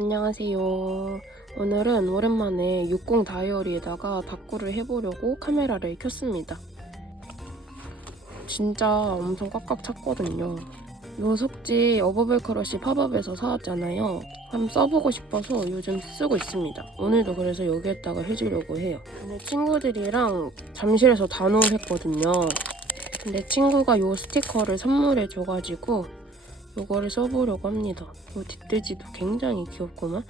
안녕하세요. 오늘은 오랜만에 60 다이어리에다가 다꾸를 해보려고 카메라를 켰습니다. 진짜 엄청 꽉꽉 찼거든요. 요 속지 어버블 크러쉬 팝업에서 사왔잖아요. 한번 써보고 싶어서 요즘 쓰고 있습니다. 오늘도 그래서 여기에다가 해주려고 해요. 오늘 친구들이랑 잠실에서 단호를 했거든요. 근데 친구가 요 스티커를 선물해줘가지고 요거를 써보려고 합니다. 요 뒷돼지도 굉장히 귀엽구만.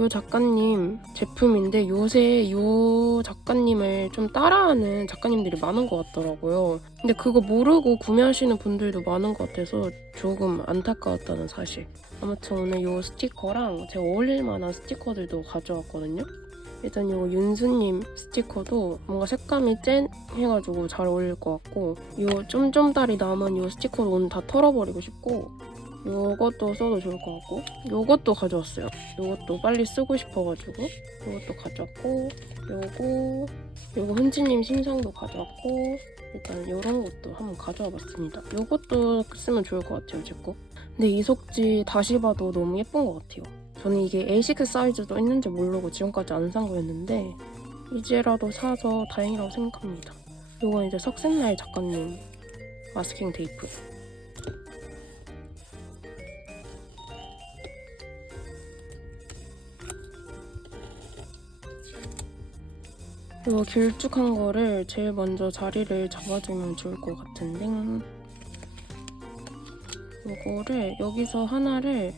요 작가님 제품인데 요새 요 작가님을 좀 따라하는 작가님들이 많은 것 같더라고요. 근데 그거 모르고 구매하시는 분들도 많은 것 같아서 조금 안타까웠다는 사실. 아무튼 오늘 요 스티커랑 제가 어울릴 만한 스티커들도 가져왔거든요. 일단 요 윤수님 스티커도 뭔가 색감이 쨍 해가지고 잘 어울릴 것 같고 요 쫌쫌다리 남은 요 스티커도 오늘 다 털어버리고 싶고 요것도 써도 좋을 것 같고 요것도 가져왔어요. 요것도 빨리 쓰고 싶어가지고 요것도 가져왔고 요거 요거 흔지님 신상도 가져왔고 일단 요런 것도 한번 가져와 봤습니다. 요것도 쓰면 좋을 것 같아요 제거 근데 이 속지 다시 봐도 너무 예쁜 것 같아요. 저는 이게 A6 사이즈도 있는지 모르고 지금까지 안 산 거였는데 이제라도 사서 다행이라고 생각합니다. 요건 이제 석센날 작가님 마스킹 테이프 이거 길쭉한 거를 제일 먼저 자리를 잡아주면 좋을 것 같은데. 이거를 여기서 하나를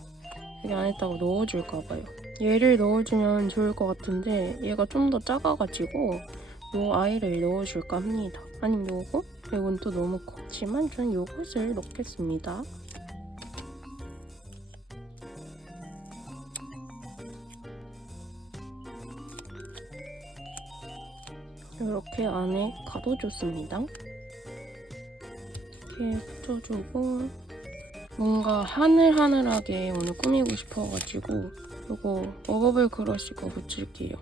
여기 안에다가 넣어줄까 봐요. 얘를 넣어주면 좋을 것 같은데 얘가 좀 더 작아가지고 요 아이를 넣어줄까 합니다. 아니면 요거? 이건 또 너무 컸지만 저는 요것을 넣겠습니다 이렇게 안에 가둬줬습니다. 이렇게 붙여주고 뭔가 하늘하늘하게 오늘 꾸미고 싶어가지고 이거 어버블 크러쉬 거 붙일게요.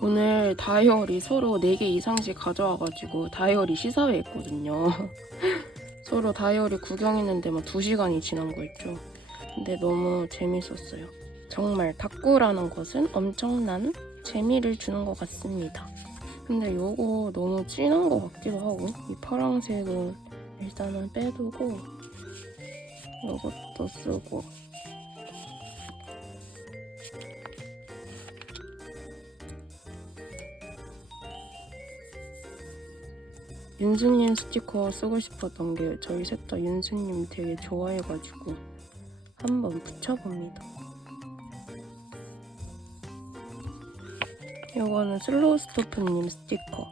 오늘 다이어리 서로 4개 이상씩 가져와가지고 다이어리 시사회 했거든요. 서로 다이어리 구경했는데 막 2시간이 지난 거 있죠. 근데 너무 재밌었어요. 정말 닭구라는 것은 엄청난 재미를 주는 것 같습니다. 근데 요거 너무 진한 것 같기도 하고 이 파랑색은 일단은 빼두고 요것도 쓰고 윤수님 스티커 쓰고 싶었던 게 저희 셋 다 윤수님 되게 좋아해가지고 한번 붙여봅니다. 이거는 슬로우 스토프님 스티커.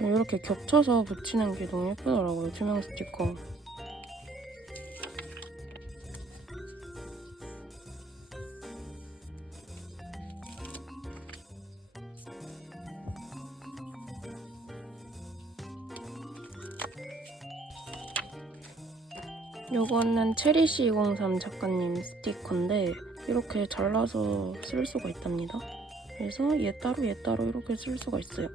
이렇게 겹쳐서 붙이는 게 너무 예쁘더라고요, 투명 스티커. 요거는 체리씨203 작가님 스티커인데 이렇게 잘라서 쓸 수가 있답니다. 그래서 얘 따로 얘 따로 이렇게 쓸 수가 있어요.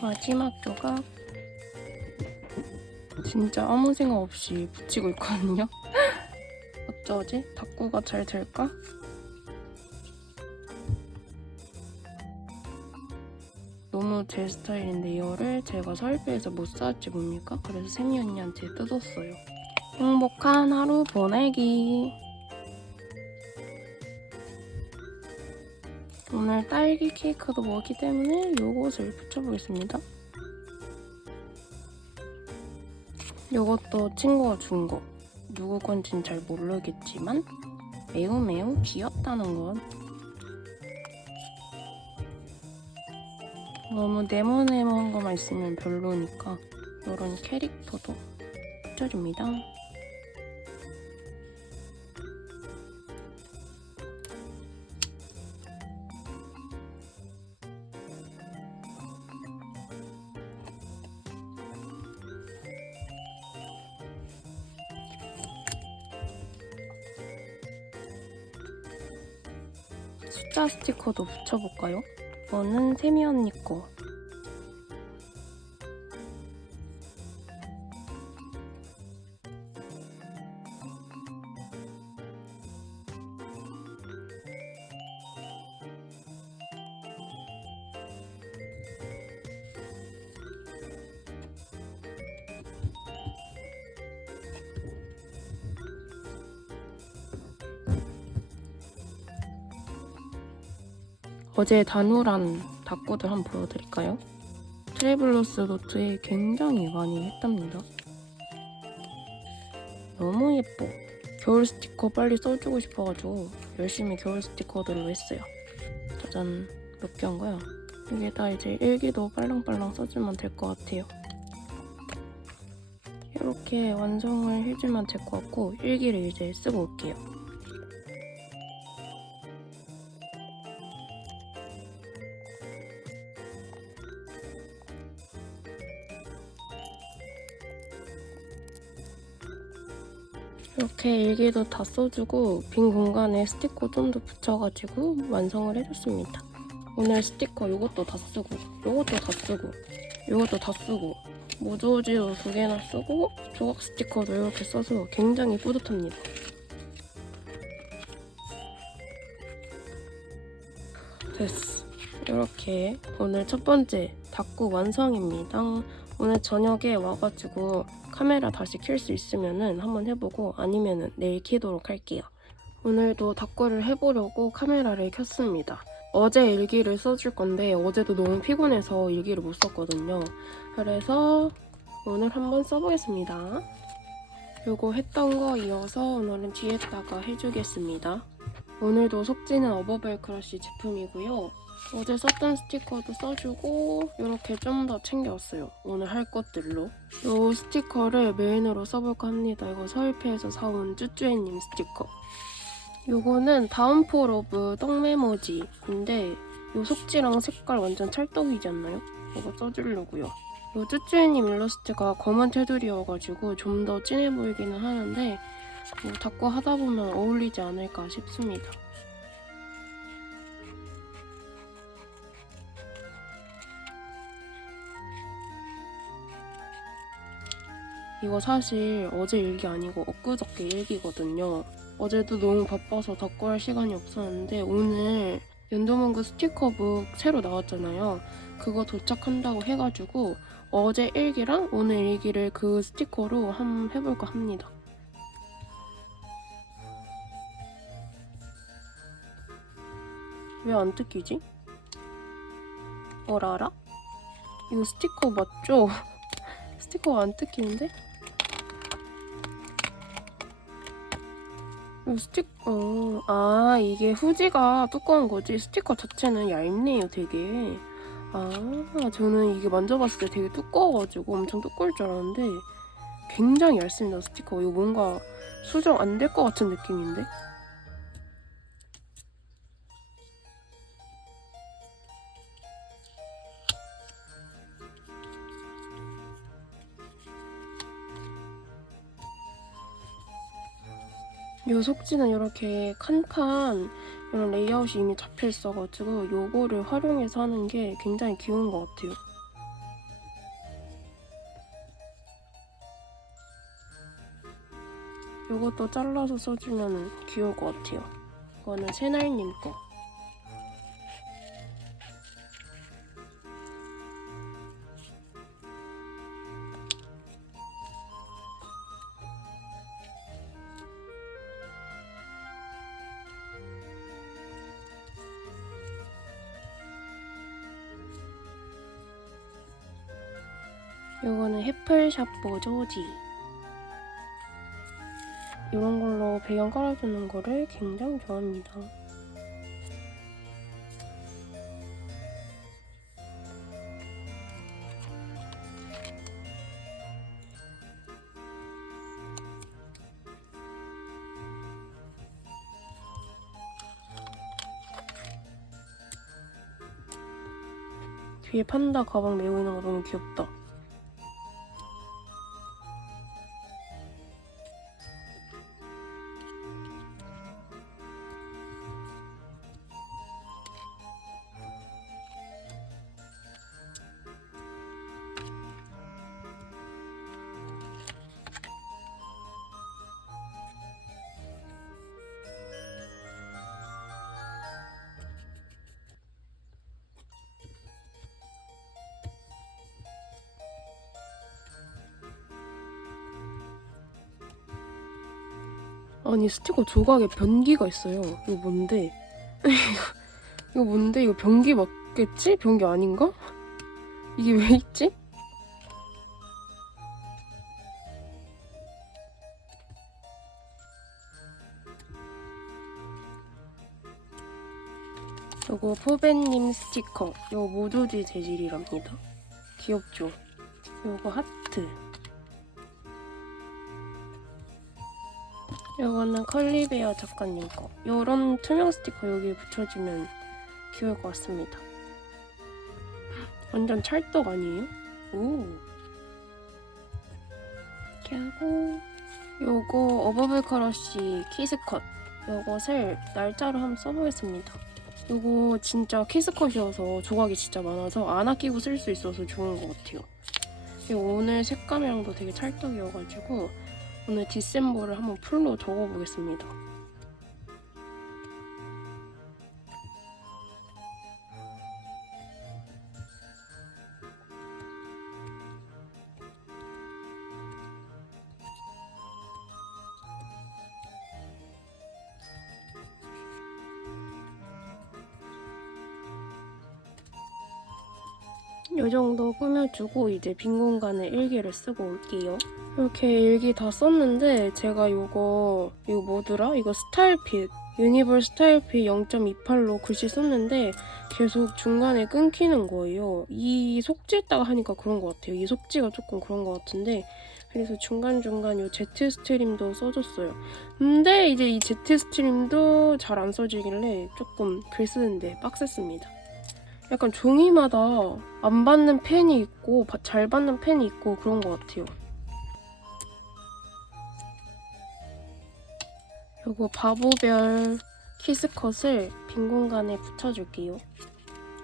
마지막 조각 진짜 아무 생각 없이 붙이고 있거든요. 어쩌지? 닭구가 잘 될까? 너무 제 스타일인데 이거를 제가 서울배에서 못 사왔지 뭡니까? 그래서 세미 언니한테 뜯었어요. 행복한 하루 보내기. 오늘 딸기 케이크도 먹기 때문에 요것을 붙여보겠습니다. 요것도 친구가 준 거. 누구 건진 잘 모르겠지만 매우 매우 귀엽다는 것. 너무 네모네모한 것만 있으면 별로니까 이런 캐릭터도 붙여줍니다. 스티커도 붙여볼까요? 이거는 세미 언니 거. 어제 단우란 닭구들 한번 보여드릴까요? 트래블러스 노트에 굉장히 많이 했답니다. 너무 예뻐. 겨울 스티커 빨리 써주고 싶어가지고 열심히 겨울 스티커들로 했어요. 짜잔. 몇 개 한 거야? 여기다 이제 일기도 빨랑빨랑 써주면 될 것 같아요. 이렇게 완성을 해주면 될 것 같고 일기를 이제 쓰고 올게요. 이렇게 일기도 다 써주고 빈 공간에 스티커 좀 더 붙여가지고 완성을 해줬습니다. 오늘 스티커 이것도 다 쓰고 이것도 다 쓰고 이것도 다 쓰고 모조지도 두 개나 쓰고 조각 스티커도 이렇게 써서 굉장히 뿌듯합니다. 됐어. 이렇게 오늘 첫 번째 닭구 완성입니다. 오늘 저녁에 와가지고 카메라 다시 켤 수 있으면은 한번 해보고 아니면은 내일 키도록 할게요. 오늘도 닭구를 해보려고 카메라를 켰습니다. 어제 일기를 써줄 건데 어제도 너무 피곤해서 일기를 못 썼거든요. 그래서 오늘 한번 써보겠습니다. 요거 했던 거 이어서 오늘은 뒤에다가 해주겠습니다. 오늘도 속지는 어버벨 크러쉬 제품이고요. 어제 썼던 스티커도 써주고 이렇게 좀 더 챙겨왔어요. 오늘 할 것들로. 이 스티커를 메인으로 써볼까 합니다. 이거 서울페에서 사온 쭈쭈애님 스티커. 요거는 다운폴 오브 떡메모지인데 요 속지랑 색깔 완전 찰떡이지 않나요? 이거 써주려고요. 요 쭈쭈애님 일러스트가 검은 테두리여가지고 좀 더 진해 보이기는 하는데 뭐 닦고 하다 보면 어울리지 않을까 싶습니다. 이거 사실 어제 일기 아니고 엊그저께 일기거든요. 어제도 너무 바빠서 닦고 할 시간이 없었는데 오늘 연도문구 스티커북 새로 나왔잖아요. 그거 도착한다고 해가지고 어제 일기랑 오늘 일기를 그 스티커로 한번 해볼까 합니다. 왜 안 뜯기지? 어라라? 이거 스티커 맞죠? 스티커가 안 뜯기는데? 스티커, 어, 아, 이게 후지가 두꺼운 거지. 스티커 자체는 얇네요, 되게. 아, 저는 이게 만져봤을 때 되게 두꺼워가지고 엄청 두꺼울 줄 알았는데 굉장히 얇습니다, 스티커. 이거 뭔가 수정 안 될 것 같은 느낌인데? 요 속지는 이렇게 칸칸 이런 레이아웃이 이미 잡혀 있어가지고 요거를 활용해서 하는 게 굉장히 귀여운 것 같아요. 요것도 잘라서 써주면 귀여울 것 같아요. 이거는 새날님 거. 해플샵 모조지. 이런 걸로 배경 깔아주는 거를 굉장히 좋아합니다. 뒤에 판다 가방 메고 있는 거 너무 귀엽다. 아니 스티커 조각에 변기가 있어요. 이거 뭔데? 이거 뭔데? 이거 변기 맞겠지? 변기 아닌가? 이게 왜 있지? 요거 포벤님 스티커. 요거 모조지 재질이랍니다. 귀엽죠? 요거 하트. 요거는 컬리베어 작가님 거. 요런 투명 스티커 여기 붙여주면 귀여울 것 같습니다. 완전 찰떡 아니에요? 오. 이렇게 하고 요거 어버블 커러쉬 키스컷. 요것을 날짜로 한번 써보겠습니다. 요거 진짜 키스컷이어서 조각이 진짜 많아서 안 아끼고 쓸 수 있어서 좋은 것 같아요. 오늘 색감이랑도 되게 찰떡이어가지고 오늘 디셈버를 한번 풀로 적어보겠습니다. 꾸며주고 이제 빈 공간에 일기를 쓰고 올게요. 이렇게 일기 다 썼는데 제가 요거 이거 뭐더라? 이거 스타일핏 유니볼 스타일핏 0.28로 글씨 썼는데 계속 중간에 끊기는 거예요. 이 속지에다가 하니까 그런 것 같아요. 이 속지가 조금 그런 것 같은데 그래서 중간중간 요 Z 스트림도 써줬어요. 근데 이제 이 Z 스트림도 잘 안 써지길래 조금 글 쓰는데 빡셌습니다. 약간 종이마다 안 받는 펜이 있고 바- 잘 받는 펜이 있고 그런 것 같아요. 요거 바보별 키스컷을 빈 공간에 붙여줄게요.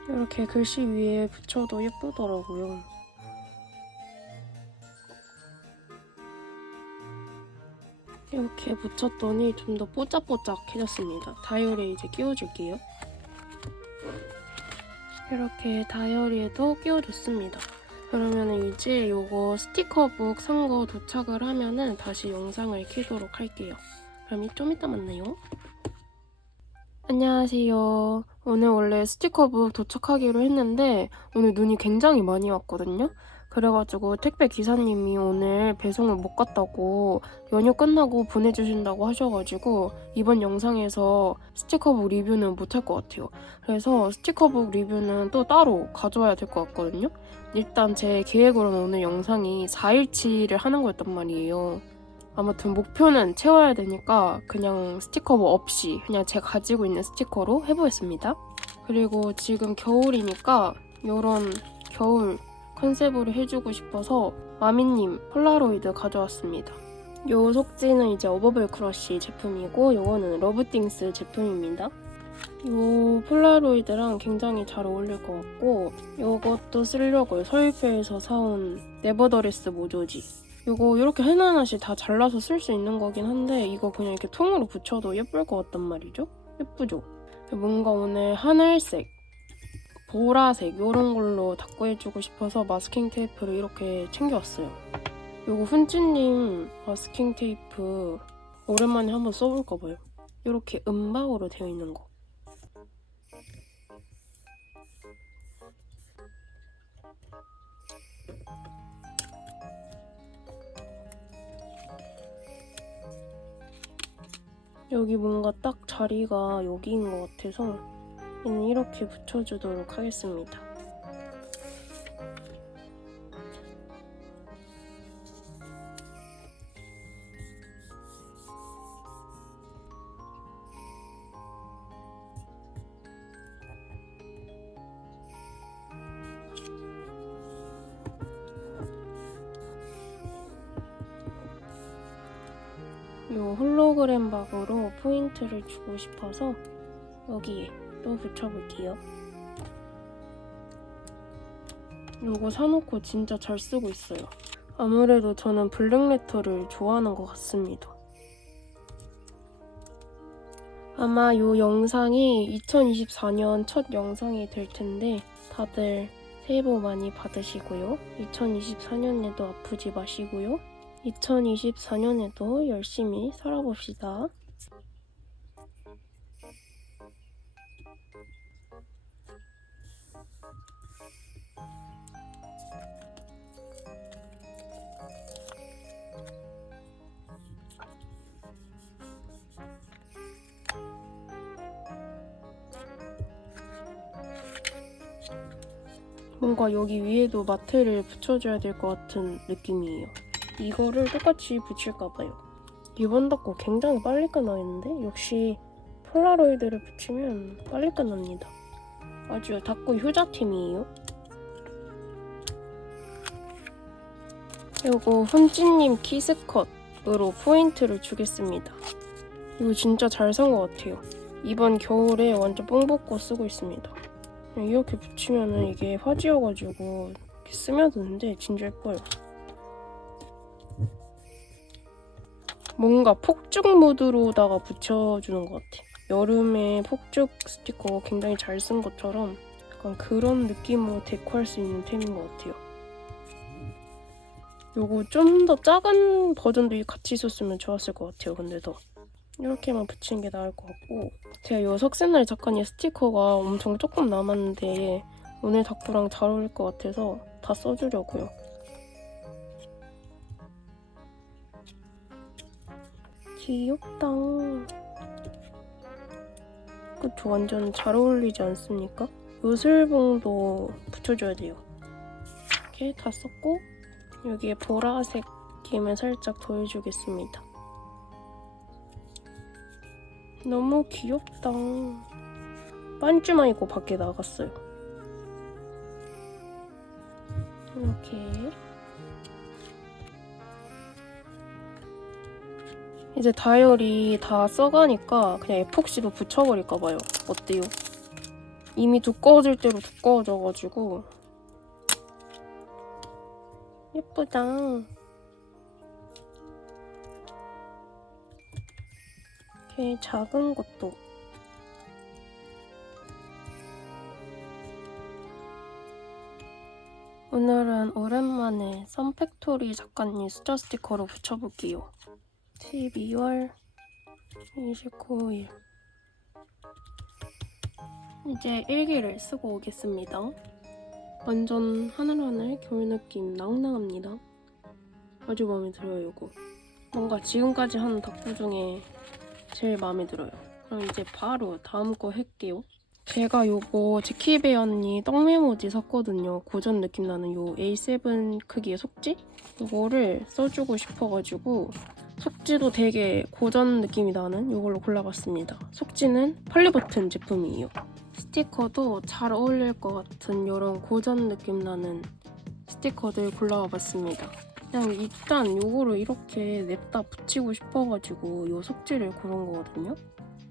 이렇게 글씨 위에 붙여도 예쁘더라고요. 이렇게 붙였더니 좀 더 뽀짝뽀짝해졌습니다. 다이어리에 이제 끼워줄게요. 이렇게 다이어리에도 끼워줬습니다. 그러면 이제 요거 스티커북 산 거 도착을 하면은 다시 영상을 켜도록 할게요. 그럼 좀 이따 만나요. 안녕하세요. 오늘 원래 스티커북 도착하기로 했는데 오늘 눈이 굉장히 많이 왔거든요. 그래가지고 택배 기사님이 오늘 배송을 못 갔다고 연휴 끝나고 보내주신다고 하셔가지고 이번 영상에서 스티커북 리뷰는 못 할 것 같아요. 그래서 스티커북 리뷰는 또 따로 가져와야 될 것 같거든요. 일단 제 계획으로는 오늘 영상이 4일치를 하는 거였단 말이에요. 아무튼 목표는 채워야 되니까 그냥 스티커북 없이 그냥 제가 가지고 있는 스티커로 해보겠습니다. 그리고 지금 겨울이니까 이런 겨울 컨셉으로 해주고 싶어서 마미님 폴라로이드 가져왔습니다. 요 속지는 이제 어버블 크러쉬 제품이고 요거는 러브띵스 제품입니다. 요 폴라로이드랑 굉장히 잘 어울릴 것 같고 요것도 쓰려고요. 서울표에서 사온 네버더레스 모조지. 요거 이렇게 하나하나씩 다 잘라서 쓸 수 있는 거긴 한데 이거 그냥 이렇게 통으로 붙여도 예쁠 것 같단 말이죠? 예쁘죠? 뭔가 오늘 하늘색, 보라색 이런 걸로 닦고 해주고 싶어서 마스킹 테이프를 이렇게 챙겨왔어요. 요거 훈찌님 마스킹 테이프 오랜만에 한번 써볼까 봐요. 이렇게 은박으로 되어 있는 거. 여기 뭔가 딱 자리가 여기인 것 같아서 얘는 이렇게 붙여주도록 하겠습니다. 요 홀로그램 박으로 포인트를 주고 싶어서 여기에 또 붙여볼게요. 요거 사놓고 진짜 잘 쓰고 있어요. 아무래도 저는 블랙레터를 좋아하는 것 같습니다. 아마 요 영상이 2024년 첫 영상이 될 텐데 다들 새해 복 많이 받으시고요. 2024년에도 아프지 마시고요. 2024년에도 열심히 살아봅시다. 뭔가 여기 위에도 마테를 붙여줘야 될 것 같은 느낌이에요. 이거를 똑같이 붙일까봐요. 이번 닦고 굉장히 빨리 끝나겠는데? 역시 폴라로이드를 붙이면 빨리 끝납니다. 아주 닦고 효자팀이에요. 요거 훈지님 키스컷으로 포인트를 주겠습니다. 이거 진짜 잘 산 것 같아요. 이번 겨울에 완전 뽕 뽑고 쓰고 있습니다. 이렇게 붙이면은 이게 화지여가지고 이렇게 스며드는데 진짜 예뻐요. 뭔가 폭죽 무드로다가 붙여주는 것 같아. 여름에 폭죽 스티커 굉장히 잘 쓴 것처럼 약간 그런 느낌으로 데코할 수 있는 템인 것 같아요. 요거 좀 더 작은 버전도 같이 있었으면 좋았을 것 같아요. 근데 더 이렇게만 붙이는 게 나을 것 같고 제가 요 석쇠날 작가님 스티커가 엄청 조금 남았는데 오늘 닭부랑 잘 어울릴 것 같아서 다 써주려고요. 귀엽다. 그쵸, 완전 잘 어울리지 않습니까? 요술봉도 붙여줘야 돼요. 이렇게 다 썼고 여기에 보라색 김을 살짝 더해주겠습니다. 너무 귀엽다. 반쯤만 입고 밖에 나갔어요. 이렇게. 이제 다이어리 다 써가니까 그냥 에폭시도 붙여버릴까봐요. 어때요? 이미 두꺼워질 대로 두꺼워져가지고. 예쁘다. 이렇게 작은 것도. 오늘은 오랜만에 썬팩토리 작가님 숫자 스티커로 붙여볼게요. 12월 29일. 이제 일기를 쓰고 오겠습니다. 완전 하늘하늘 겨울 느낌 낭낭합니다. 아주 마음에 들어요 이거. 뭔가 지금까지 한 덕후 중에 제일 마음에 들어요. 그럼 이제 바로 다음 거 할게요. 제가 요거 지키베 언니 떡메모지 샀거든요. 고전 느낌 나는 요 A7 크기의 속지? 이거를 써주고 싶어가지고 속지도 되게 고전 느낌이 나는 이걸로 골라봤습니다. 속지는 펄리버튼 제품이에요. 스티커도 잘 어울릴 것 같은 이런 고전 느낌 나는 스티커들 골라와봤습니다. 그냥 일단 요거를 이렇게 냅다 붙이고 싶어가지고 요 속지를 고른 거거든요.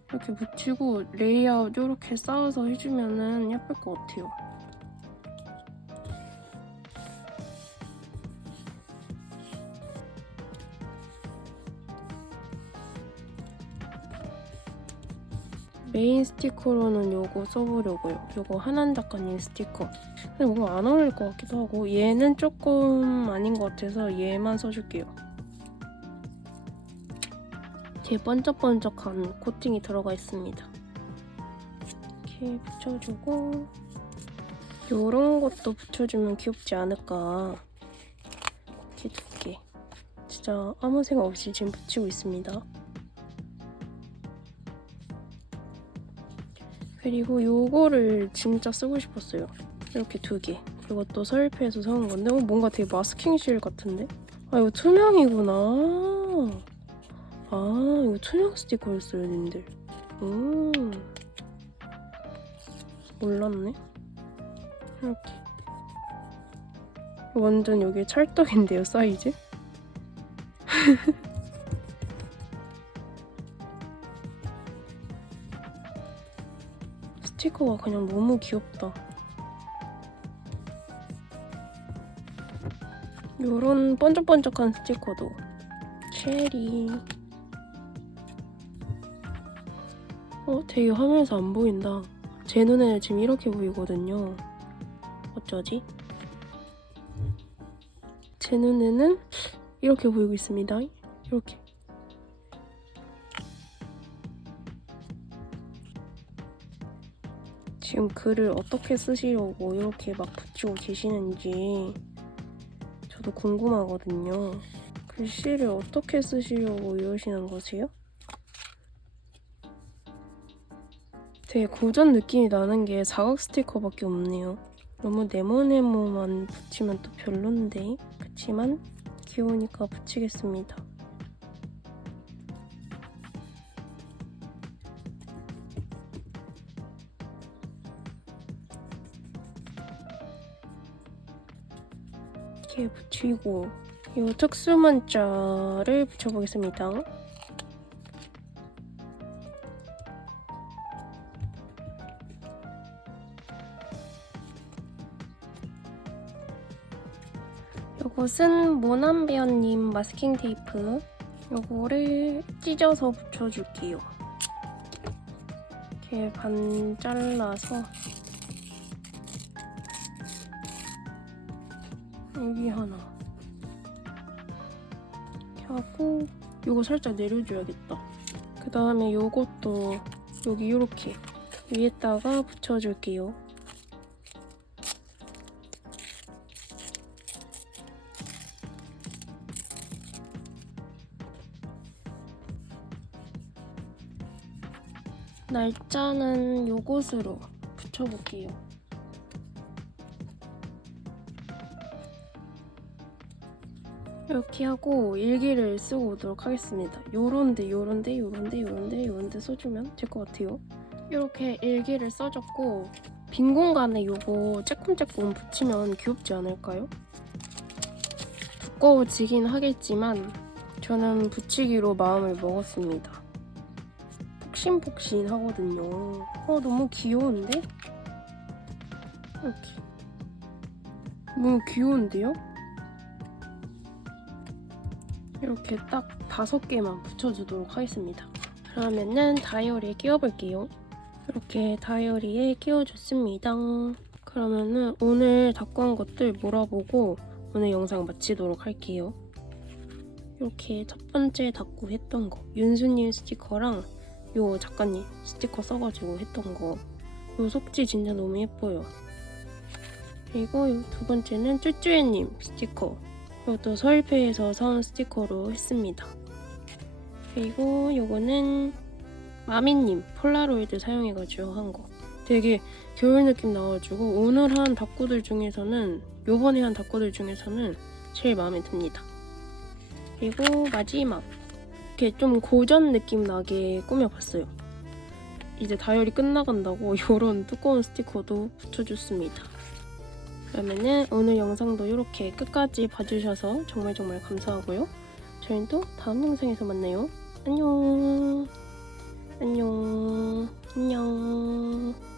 이렇게 붙이고 레이아웃 이렇게 쌓아서 해주면은 예쁠 것 같아요. 메인 스티커로는 요거 써보려고요. 요거 하난 작가님 스티커. 근데 뭔가 안 어울릴 것 같기도 하고 얘는 조금 아닌 것 같아서 얘만 써줄게요. 뒤에 번쩍번쩍한 코팅이 들어가 있습니다. 이렇게 붙여주고 요런 것도 붙여주면 귀엽지 않을까 이렇게 두 개. 진짜 아무 생각 없이 지금 붙이고 있습니다. 그리고 요거를 진짜 쓰고 싶었어요. 이렇게 두 개. 이것도 서울페에서 사온 건데 어, 뭔가 되게 마스킹 실 같은데? 아 이거 투명이구나. 아 이거 투명 스티커였어요, 님들. 음 몰랐네. 이렇게. 완전 여기 찰떡인데요, 사이즈? 스티커가 그냥 너무 귀엽다. 요런 번쩍번쩍한 스티커도 체리 어? 되게 화면에서 안 보인다 제 눈에는 지금 이렇게 보이거든요 어쩌지? 제 눈에는 이렇게 보이고 있습니다. 이렇게. 지금 글을 어떻게 쓰시려고 이렇게 막 붙이고 계시는지 저도 궁금하거든요. 글씨를 어떻게 쓰시려고 이러시는 거세요? 되게 고전 느낌이 나는 게 사각 스티커밖에 없네요. 너무 네모네모만 붙이면 또 별론데 그치만 귀여우니까 붙이겠습니다. 이렇게 붙이고 이 특수 문자를 붙여보겠습니다. 요것은 모남배언님 마스킹 테이프 요거를 찢어서 붙여줄게요. 이렇게 반 잘라서 여기 하나 이렇게 하고 요거 살짝 내려줘야겠다. 그 다음에 요것도 여기 이렇게 위에다가 붙여줄게요. 날짜는 요것으로 붙여볼게요. 이렇게 하고 일기를 쓰고 오도록 하겠습니다. 요런데 요런데 요런데 요런데 요런데 써주면 될 것 같아요. 이렇게 일기를 써줬고 빈 공간에 요거 쬐끔쬐끔 붙이면 귀엽지 않을까요? 두꺼워지긴 하겠지만 저는 붙이기로 마음을 먹었습니다. 폭신폭신 하거든요. 어 너무 귀여운데? 이렇게 너무 귀여운데요? 이렇게 딱 다섯 개만 붙여주도록 하겠습니다. 그러면은 다이어리에 끼워볼게요. 이렇게 다이어리에 끼워줬습니다. 그러면은 오늘 닦고 한 것들 몰아보고 오늘 영상 마치도록 할게요. 이렇게 첫 번째 닦고 했던 거 윤수님 스티커랑 요 작가님 스티커 써가지고 했던 거. 요 속지 진짜 너무 예뻐요. 그리고 요두 번째는 쭈쭈애님 스티커. 이것도 서울페이에서 사온 스티커로 했습니다. 그리고 요거는 마미님 폴라로이드 사용해가지고 한 거. 되게 겨울 느낌 나와가지고 오늘 한 닭구들 중에서는 요번에 한 닭구들 중에서는 제일 마음에 듭니다. 그리고 마지막 이렇게 좀 고전 느낌 나게 꾸며봤어요. 이제 다이어리 끝나간다고 이런 두꺼운 스티커도 붙여줬습니다. 그러면은 오늘 영상도 이렇게 끝까지 봐주셔서 정말 정말 감사하고요. 저희는 또 다음 영상에서 만나요. 안녕. 안녕. 안녕.